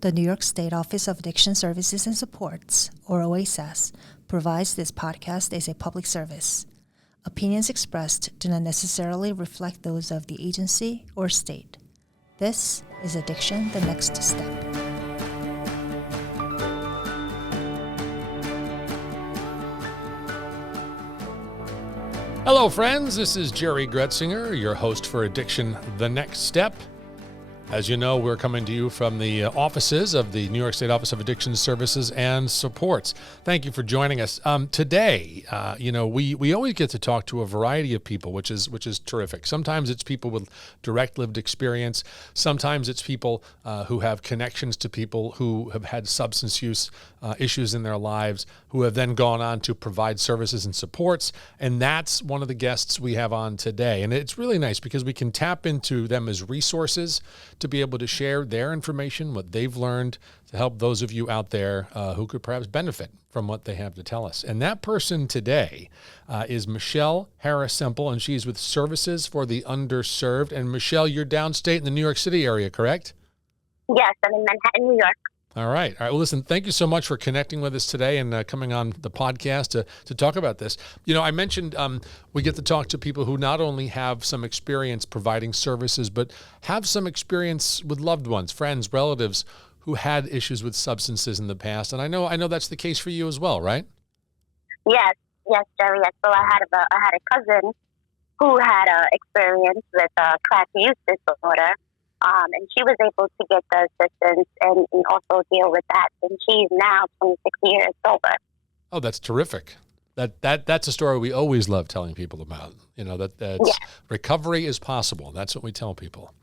The New York State Office of Addiction Services and Supports, or OASAS, provides this podcast as a public service. Opinions expressed do not necessarily reflect those of the agency or state. This is Addiction, the Next Step. Hello, friends. This is Jerry Gretzinger, your host for Addiction, the Next Step. As you know, we're coming to you from the offices of the New York State Office of Addiction Services and Supports. Thank you for joining us. Today, we always get to talk to a variety of people, which is terrific. Sometimes it's people with direct lived experience. Sometimes it's people who have connections to people who have had substance use issues in their lives, who have then gone on to provide services and supports. And that's one of the guests we have on today. And it's really nice because we can tap into them as resources to be able to share their information, what they've learned, to help those of you out there who could perhaps benefit from what they have to tell us. And that person today is Michelle Harris-Semple, and she's with Services for the Underserved. And Michelle, you're downstate in the New York City area, correct? Yes, I'm in Manhattan, New York. All right. Well, listen, thank you so much for connecting with us today and coming on the podcast to talk about this. You know, I mentioned we get to talk to people who not only have some experience providing services, but have some experience with loved ones, friends, relatives who had issues with substances in the past. And I know that's the case for you as well, right? Yes, Jerry. Yes. So I had a cousin who had experience with crack use disorder. And she was able to get the assistance and also deal with that. And she's now 26 years sober. Oh, that's terrific. That's a story we always love telling people about. You know, recovery is possible. That's what we tell people.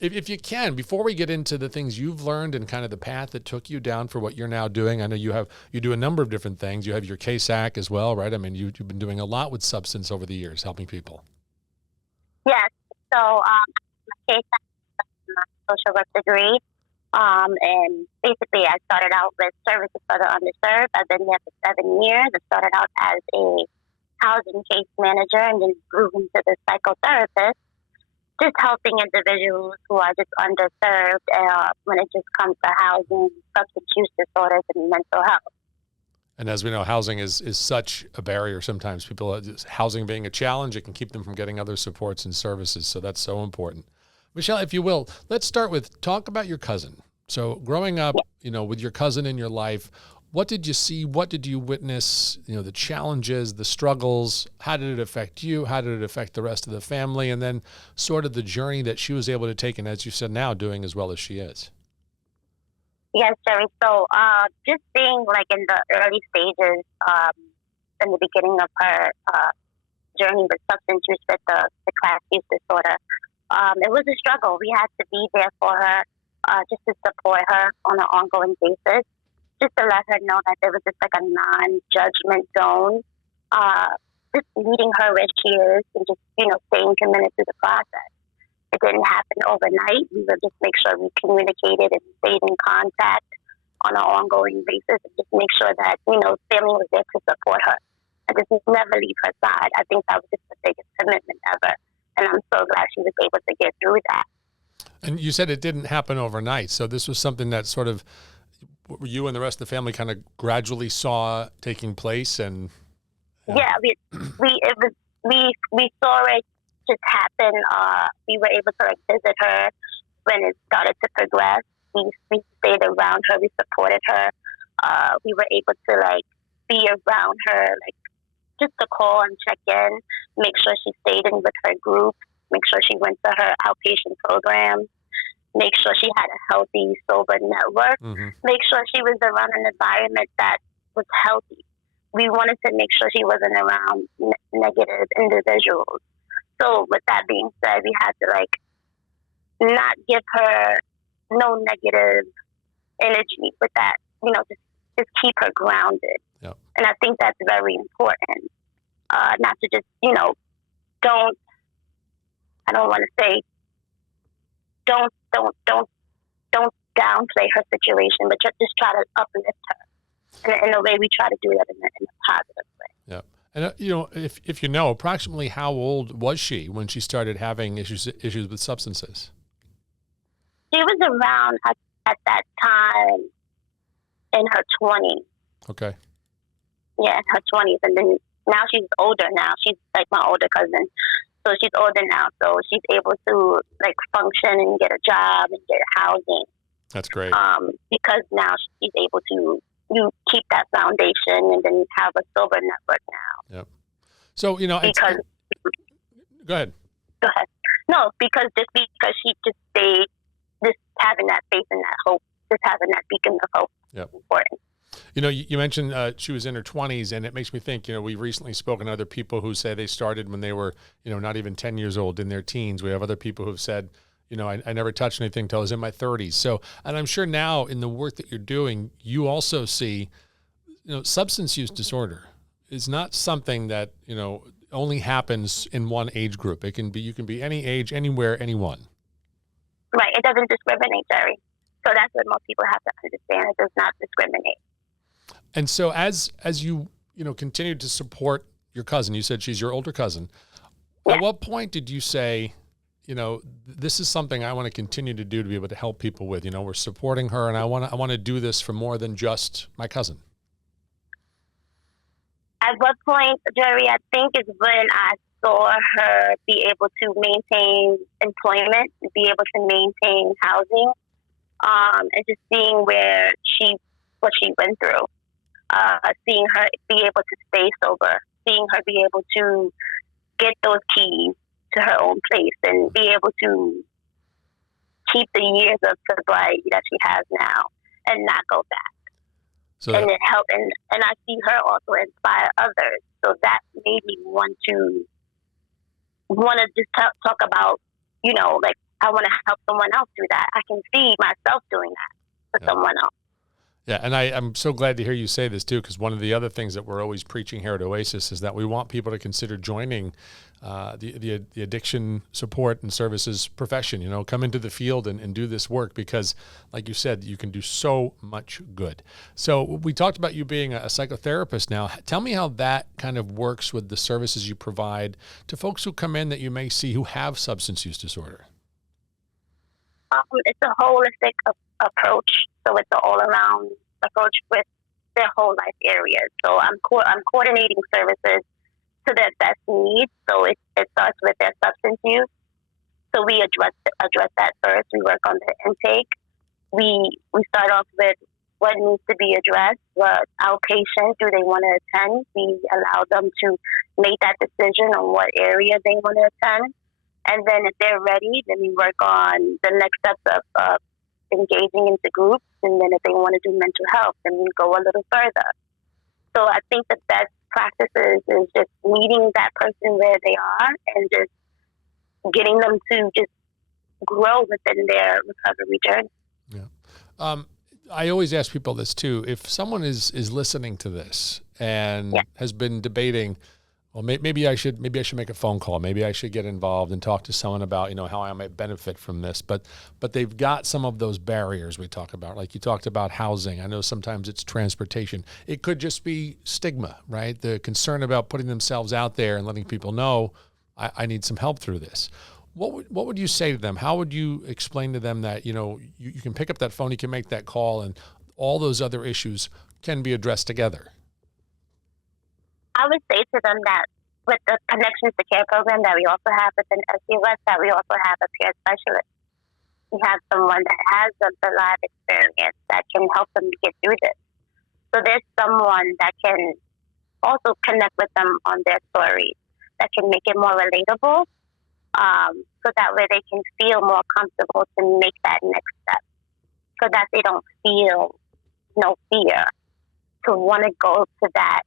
If you can, before we get into the things you've learned and kind of the path that took you down for what you're now doing, I know you do a number of different things. You have your KSAC as well, right? I mean, you've been doing a lot with substance over the years, helping people. Yes. So my KSAC, my social work degree, and basically I started out with Services for the Underserved. I've been there for 7 years. I started out as a housing case manager and then grew into the psychotherapist, just helping individuals who are just underserved when it just comes to housing, substance use disorders, and mental health. And as we know, housing is such a barrier. Sometimes housing being a challenge, it can keep them from getting other supports and services. So that's so important. Michelle, if you will, let's start with talk about your cousin. So growing up, with your cousin in your life, what did you see? What did you witness? The challenges, the struggles. How did it affect you? How did it affect the rest of the family? And then sort of the journey that she was able to take, and as you said, now doing as well as she is. Yes, Jerry. So just being like in the early stages, in the beginning of her journey with substance use with the crack use disorder, it was a struggle. We had to be there for her, just to support her on an ongoing basis, just to let her know that there was just like a non-judgment zone, just meeting her where she is and just, staying committed to the process. It didn't happen overnight. We would just make sure we communicated and stayed in contact on an ongoing basis and just make sure that, family was there to support her and just never leave her side. I think that was just the biggest commitment ever. And I'm so glad she was able to get through that. And you said it didn't happen overnight. So this was something that sort of you and the rest of the family kind of gradually saw taking place. And yeah, we saw it just happen. We were able to visit her when it started to progress. We stayed around her. We supported her. We were able to be around her, just to call and check in, make sure she stayed in with her group, make sure she went to her outpatient program, make sure she had a healthy, sober network, make sure she was around an environment that was healthy. We wanted to make sure she wasn't around negative individuals. So with that being said, we had to not give her no negative energy with that, just keep her grounded. Yep. And I think that's very important. Not to just, don't downplay her situation, but just try to uplift her. And in a way, we try to do that in a positive way. Yeah. And, if approximately how old was she when she started having issues with substances? She was around, at that time in her 20s. Okay. Yeah, in her 20s. And then now she's older now. She's like my older cousin. So she's older now. So she's able to like function and get a job and get housing. That's great. Because now she's able to keep that foundation and then have a sober network now. Yep. So, you know, because go ahead. Go ahead. No, because she just stayed, just having that faith and that hope, just having that beacon of hope is important. You know, you mentioned she was in her 20s, and it makes me think, you know, we've recently spoken to other people who say they started when they were, you know, not even 10 years old, in their teens. We have other people who've said, you know, I never touched anything until I was in my 30s. So, and I'm sure now in the work that you're doing, you also see, you know, substance use disorder is not something that, you know, only happens in one age group. It can be, you can be any age, anywhere, anyone. Right. It doesn't discriminate, Jerry. So that's what most people have to understand. It does not discriminate. And so as you know, continued to support your cousin, you said she's your older cousin. Yeah. At what point did you say, you know, this is something I want to continue to do to be able to help people with? You know, we're supporting her, and I want to do this for more than just my cousin. At what point, Jerry, I think is when I saw her be able to maintain employment, be able to maintain housing, and just seeing what she went through. Seeing her be able to stay sober, seeing her be able to get those keys to her own place and be able to keep the years of sobriety that she has now and not go back. So and it helped, and I see her also inspire others. So that made me want to just talk about, you know, like I want to help someone else do that. I can see myself doing that for someone else. Yeah, and I'm so glad to hear you say this too, because one of the other things that we're always preaching here at OASAS is that we want people to consider joining the addiction support and services profession. You know, come into the field and do this work because, like you said, you can do so much good. So we talked about you being a psychotherapist now. Tell me how that kind of works with the services you provide to folks who come in that you may see who have substance use disorder. It's a holistic approach, so it's an all-around approach with their whole life areas. So I'm coordinating services to their best needs. So it starts with their substance use. So we address that first. We work on the intake. We start off with what needs to be addressed. What outpatient do they want to attend? We allow them to make that decision on what area they want to attend. And then if they're ready, then we work on the next steps of engaging into groups. And then if they want to do mental health, then we go a little further. So I think the best practices is just meeting that person where they are and just getting them to just grow within their recovery journey. Yeah. I always ask people this too. If someone is listening to this and has been debating, well, maybe I should make a phone call. Maybe I should get involved and talk to someone about, you know, how I might benefit from this. But they've got some of those barriers we talk about. Like you talked about housing. I know sometimes it's transportation. It could just be stigma, right? The concern about putting themselves out there and letting people know I need some help through this. What would you say to them? How would you explain to them that, you know, you can pick up that phone, you can make that call, and all those other issues can be addressed together? I would say to them that with the Connections to Care program that we also have within SUS, that we also have a peer specialist. We have someone that has the live experience that can help them get through this. So there's someone that can also connect with them on their stories, that can make it more relatable, so that way they can feel more comfortable to make that next step, so that they don't feel no fear to want to go to that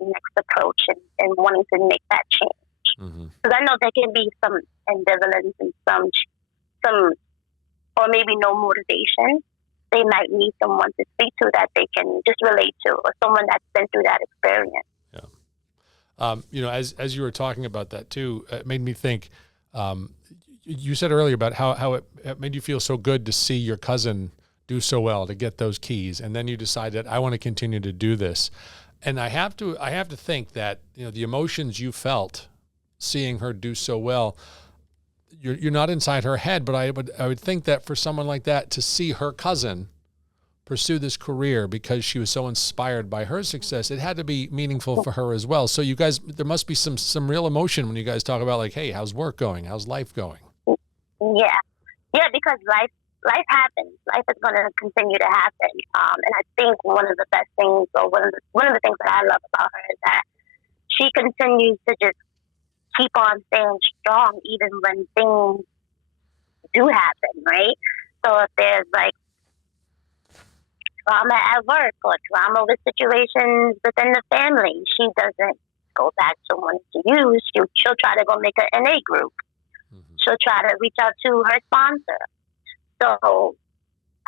next approach and wanting to make that change. Mm-hmm. Because I know there can be some ambivalence and some, or maybe no motivation. They might need someone to speak to that they can just relate to, or someone that's been through that experience. Yeah. You know, as you were talking about that too, it made me think. You said earlier about how it made you feel so good to see your cousin do so well, to get those keys, and then you decided I want to continue to do this. And I have to think that, you know, the emotions you felt seeing her do so well, you're not inside her head, but I would think that for someone like that to see her cousin pursue this career because she was so inspired by her success, it had to be meaningful for her as well. So you guys, there must be some real emotion when you guys talk about like, hey, how's work going? How's life going? Yeah, because life happens. Life is going to continue to happen. And I think one of the best things, or one of the things that I love about her is that she continues to just keep on staying strong even when things do happen, right? So if there's like trauma at work or trauma with situations within the family, she doesn't go back to one to use. She'll try to go make an NA group. Mm-hmm. She'll try to reach out to her sponsor. So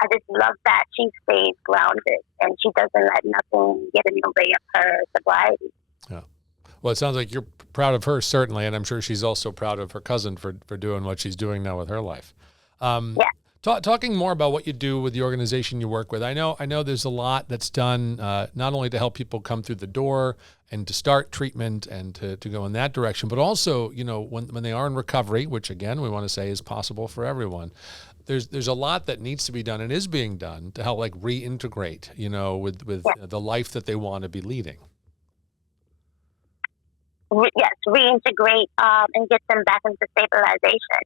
I just love that she stays grounded and she doesn't let nothing get in the way of her sobriety. Yeah. Well, it sounds like you're proud of her, certainly, and I'm sure she's also proud of her cousin for doing what she's doing now with her life. Yeah. Talking more about what you do with the organization you work with, I know there's a lot that's done not only to help people come through the door and to start treatment and to go in that direction, but also, when they are in recovery, which again, we want to say is possible for everyone, there's a lot that needs to be done and is being done to help like reintegrate, with the life that they want to be leading. Yes, reintegrate and get them back into stabilization.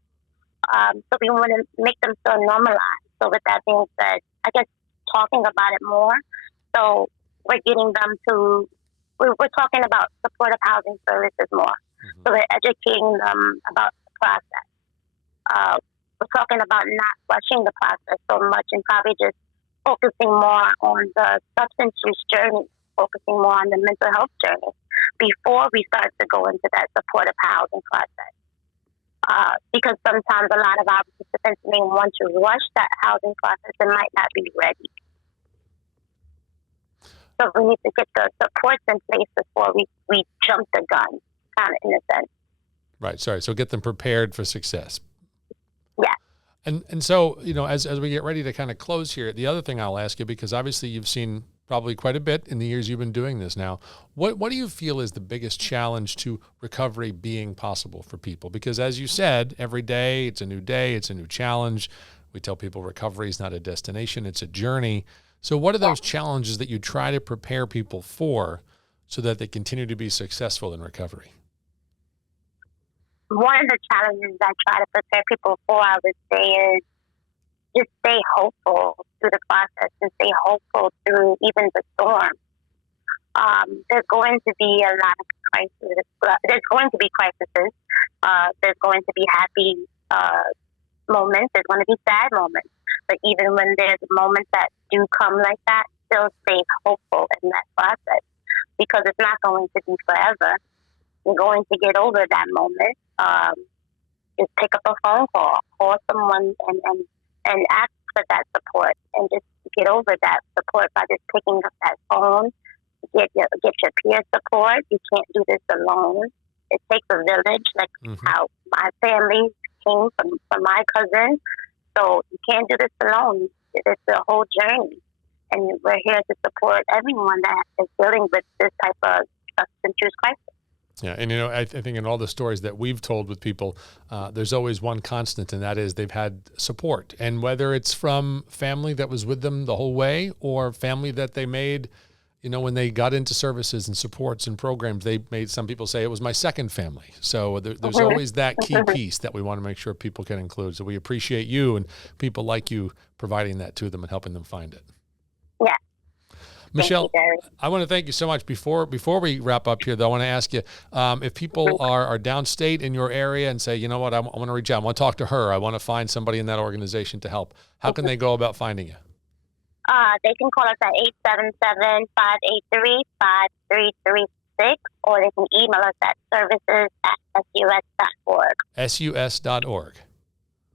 So we want to make them feel normalized. So with that being said, I guess talking about it more. So we're getting them to, we're talking about supportive housing services more. Mm-hmm. So we're educating them about the process. We're talking about not rushing the process so much and probably just focusing more on the substance use journey, focusing more on the mental health journey before we start to go into that supportive housing process. Because sometimes a lot of our participants may want to rush that housing process and might not be ready. So we need to get the supports in place before we jump the gun, kind of in a sense. Right. Sorry. So get them prepared for success. Yeah. And so, as we get ready to kind of close here, the other thing I'll ask you, because obviously you've seen probably quite a bit in the years you've been doing this now, what do you feel is the biggest challenge to recovery being possible for people? Because as you said, every day it's a new day, it's a new challenge. We tell people recovery is not a destination, it's a journey. So what are those challenges that you try to prepare people for so that they continue to be successful in recovery? One of the challenges I try to prepare people for, I would say, is just stay hopeful through the process and stay hopeful through even the storm. There's going to be a lot of crises. There's going to be crises. There's going to be happy moments. There's going to be sad moments. But even when there's moments that do come like that, still stay hopeful in that process because it's not going to be forever. You're going to get over that moment. Just pick up a phone call someone and ask for that support and just get over that support by just picking up that phone. Get your peer support. You can't do this alone. It takes a village, like how my family came from my cousin. So you can't do this alone. It's a whole journey. And we're here to support everyone that is dealing with this type of substance use crisis. Yeah, and I think in all the stories that we've told with people, there's always one constant, and that is they've had support. And whether it's from family that was with them the whole way or family that they made, when they got into services and supports and programs, they made, some people say it was my second family. So there's always that key piece that we want to make sure people can include. So we appreciate you and people like you providing that to them and helping them find it. Yeah. Michelle, I want to thank you so much. Before we wrap up here, though, I want to ask you, if people are downstate in your area and say, you know what, I want to reach out, I want to talk to her, I want to find somebody in that organization to help, how can they go about finding you? They can call us at 877-583-5336, or they can email us at services@sus.org. sus.org.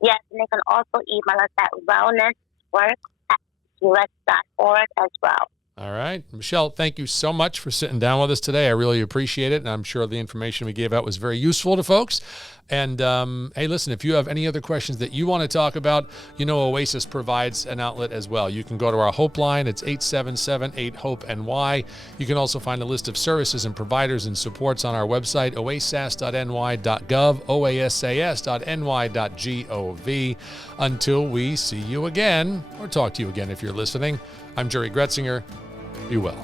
Yes, and they can also email us at wellnesswork@sus.org as well. All right. Michelle, thank you so much for sitting down with us today. I really appreciate it. And I'm sure the information we gave out was very useful to folks. And hey, listen, if you have any other questions that you want to talk about, you know OASAS provides an outlet as well. You can go to our Hope line. It's 877-8-HOPE-NY. You can also find a list of services and providers and supports on our website, oasas.ny.gov, oasas.ny.gov. Until we see you again, or talk to you again if you're listening, I'm Jerry Gretzinger. Be well.